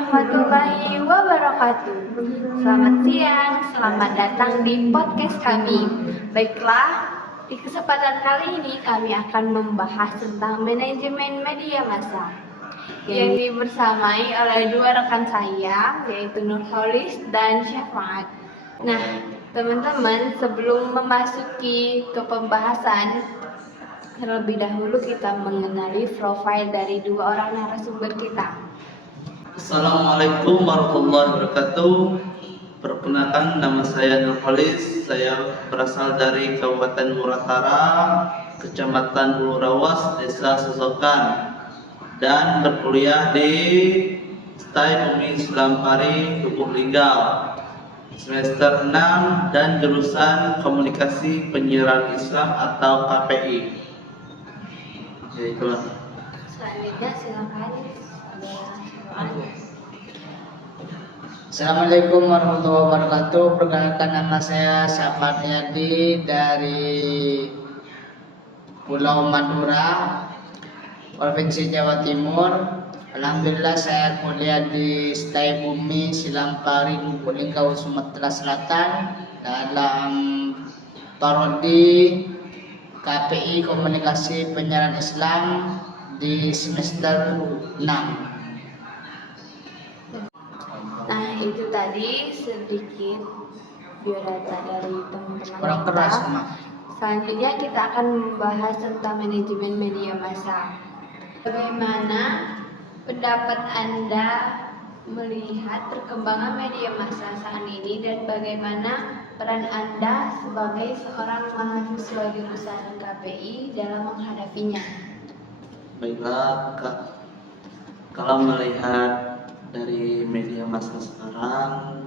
warahmatullahi wabarakatuh. Selamat siang, selamat datang di podcast kami. Baiklah, di kesempatan kali ini kami akan membahas tentang manajemen media massa yang dibersamai oleh dua rekan saya, yaitu Nurholis dan Syafaat. Nah, teman-teman, sebelum memasuki ke pembahasan, terlebih dahulu kita mengenali profil dari dua orang narasumber kita. Assalamualaikum warahmatullahi wabarakatuh. Perkenalkan, nama saya Nurholis. Saya berasal dari Kabupaten Muratara, Kecamatan Ulu Rawas, Desa Sosokan, dan berkuliah di STAI Bumi Sulampari, Lubuk Linggau, semester 6 dan jurusan Komunikasi Penyiaran Islam atau KPI. Ya, itulah. Selanjutnya silakan. Assalamualaikum warahmatullahi wabarakatuh. Perkenalkan, nama saya Syafat Yadi dari Pulau Madura, Provinsi Jawa Timur. Alhamdulillah saya kuliah di STAI Bumi Silampari, Lubuk Linggau, Sumatera Selatan dalam prodi KPI Komunikasi Penyiaran Islam di semester 6. Nah, itu tadi sedikit biodata dari teman-teman Kurang kita. keras, Mak. Selanjutnya kita akan membahas tentang manajemen media massa. Bagaimana pendapat Anda melihat perkembangan media massa saat ini dan bagaimana peran Anda sebagai seorang mahasiswa jurusan KPI dalam menghadapinya? Baiklah, Kak. Kalau melihat dari media massa sekarang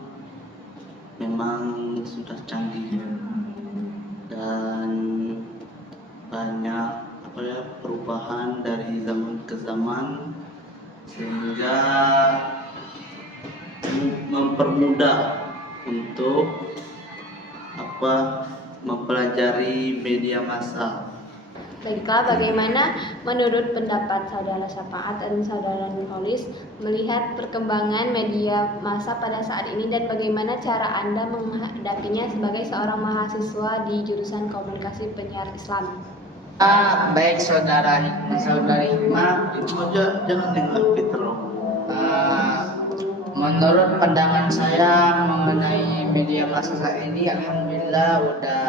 memang sudah canggih dan banyak perubahan dari zaman ke zaman, sehingga mempermudah untuk mempelajari media massa. Baiklah, bagaimana menurut pendapat saudara Syafaat dan saudara Nurholis melihat perkembangan media massa pada saat ini dan bagaimana cara Anda menghadapinya sebagai seorang mahasiswa di jurusan Komunikasi Penyiaran Islam? Baik saudari Hikmah, Itu aja, jangan dengar terlalu. menurut pandangan saya mengenai media massa saat ini, alhamdulillah udah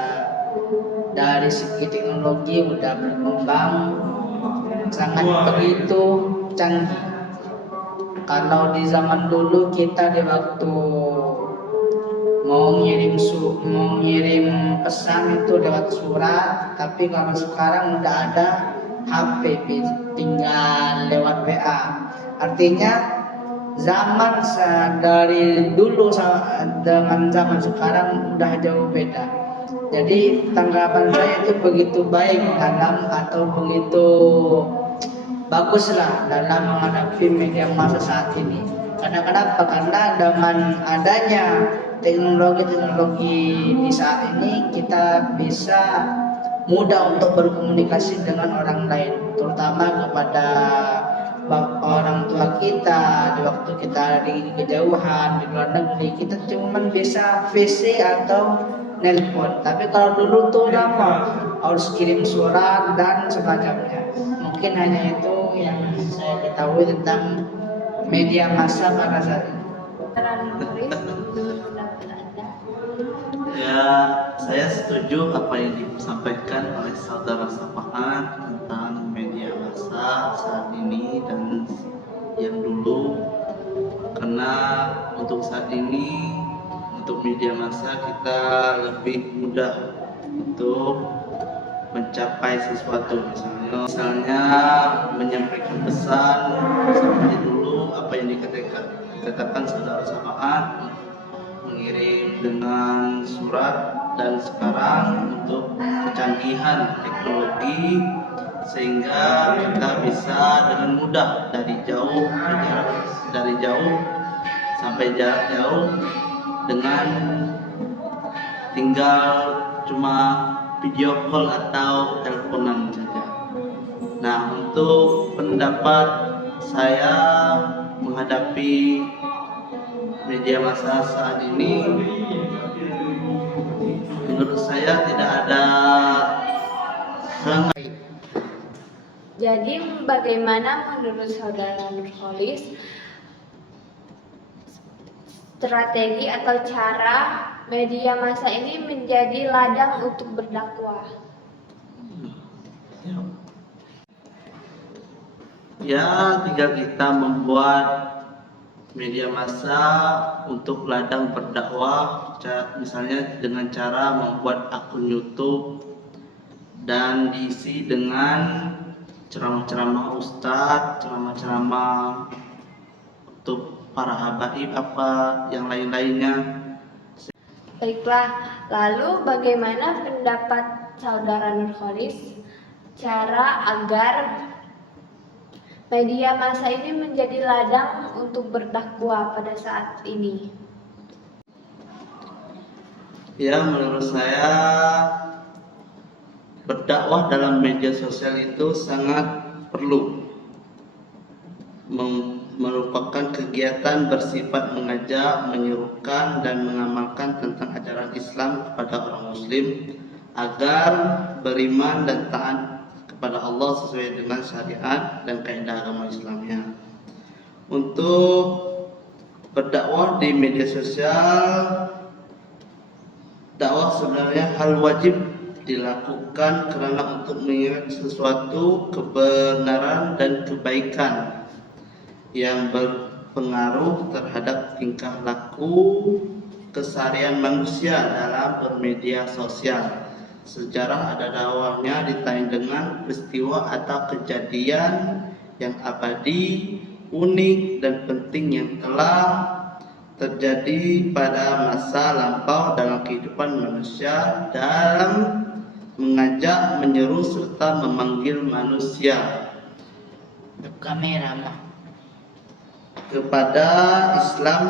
dari segi teknologi udah berkembang sangat begitu canggih. Kalau di zaman dulu kita di waktu mau ngirim pesan itu lewat surat, tapi kalau sekarang udah ada HP, tinggal lewat WA. Artinya zaman dari dulu dengan zaman sekarang udah jauh beda. Jadi tanggapan saya itu begitu baik atau begitu baguslah dalam menghadapi media massa saat ini. Kenapa? Karena dengan adanya teknologi di saat ini kita bisa mudah untuk berkomunikasi dengan orang lain, terutama kepada orang tua kita di waktu kita di kejauhan di luar negeri. Kita cuma bisa VC atau nelpon, tapi kalau dulu tuh lama harus kirim surat dan semacamnya. Mungkin hanya itu yang saya ketahui tentang media massa pada saat ini. Ya, saya setuju apa yang disampaikan oleh saudara Syafaat tentang media massa saat ini dan yang dulu, karena untuk saat ini untuk media massa kita lebih mudah untuk mencapai sesuatu, misalnya menyampaikan pesan seperti dulu apa yang dikatakan saudara Syafaat, mengirim dengan surat, dan sekarang untuk kecanggihan teknologi sehingga kita bisa dengan mudah dari jauh sampai jarak jauh dengan tinggal cuma video call atau teleponan saja. Nah, untuk pendapat saya menghadapi media massa saat ini menurut saya tidak ada hal. Jadi bagaimana menurut saudara Nurholis strategi atau cara media massa ini menjadi ladang untuk berdakwah? Ya, jika kita membuat media massa untuk ladang berdakwah, misalnya dengan cara membuat akun YouTube dan diisi dengan ceramah-ceramah ustadz, ceramah-ceramah untuk para habaib apa yang lain-lainnya. Baiklah, lalu bagaimana pendapat saudara Nurholis cara agar media massa ini menjadi ladang untuk berdakwah pada saat ini? Ya, menurut saya berdakwah dalam media sosial itu sangat perlu, merupakan kegiatan bersifat mengajak, menyerukan dan mengamalkan tentang ajaran Islam kepada orang muslim agar beriman dan taat kepada Allah sesuai dengan syariat dan kaidah agama Islamnya. Untuk berdakwah di media sosial, dakwah sebenarnya hal wajib dilakukan karena untuk mengingat sesuatu kebenaran dan kebaikan yang berpengaruh terhadap tingkah laku keseharian manusia dalam bermedia sosial. Sejarah ada dakwahnya ditandai dengan peristiwa atau kejadian yang abadi, unik dan penting yang telah terjadi pada masa lampau dalam kehidupan manusia dalam mengajak, menyeru serta memanggil manusia kepada Islam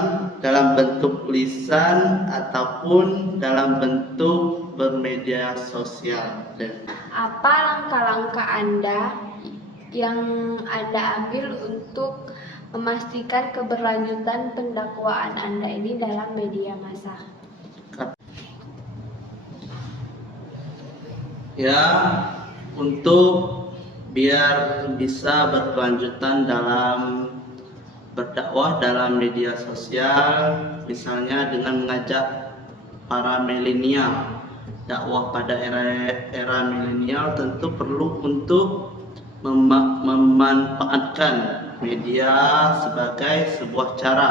dalam bentuk lisan ataupun dalam bentuk bermedia sosial. Apa langkah-langkah Anda yang Anda ambil untuk memastikan keberlanjutan pendakwaan Anda ini dalam media massa? Ya, untuk biar bisa berkelanjutan dalam berdakwah dalam media sosial, misalnya dengan mengajak para milenial. Dakwah pada era milenial tentu perlu untuk memanfaatkan media sebagai sebuah cara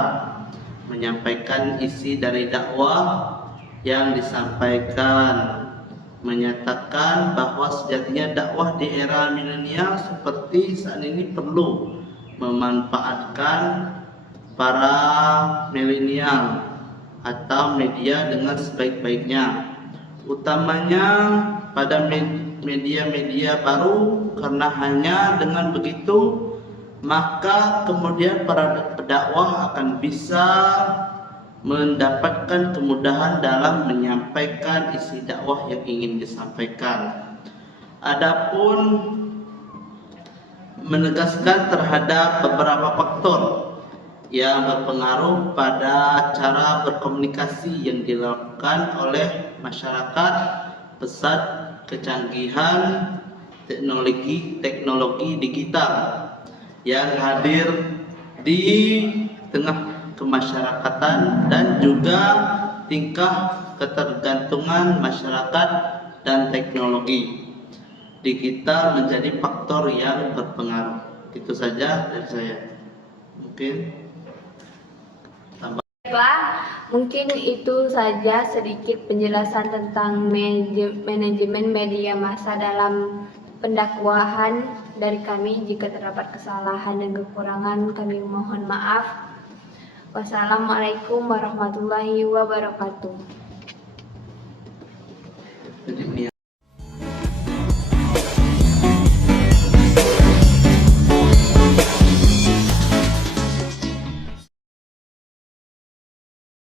menyampaikan isi dari dakwah yang disampaikan, menyatakan bahwa sejatinya dakwah di era milenial seperti saat ini perlu memanfaatkan para milenial atau media dengan sebaik-baiknya, utamanya pada media-media baru, karena hanya dengan begitu maka kemudian para pendakwah akan bisa mendapatkan kemudahan dalam menyampaikan isi dakwah yang ingin disampaikan. Adapun menegaskan terhadap beberapa faktor yang berpengaruh pada cara berkomunikasi yang dilakukan oleh masyarakat pesat kecanggihan teknologi digital yang hadir di tengah kemasyarakatan dan juga tingkah ketergantungan masyarakat dan teknologi digital menjadi faktor yang berpengaruh. Itu saja dari saya. Baiklah, mungkin itu saja sedikit penjelasan tentang manajemen media massa dalam pendakwahan dari kami. Jika terdapat kesalahan dan kekurangan, kami mohon maaf. Wassalamualaikum warahmatullahi wabarakatuh.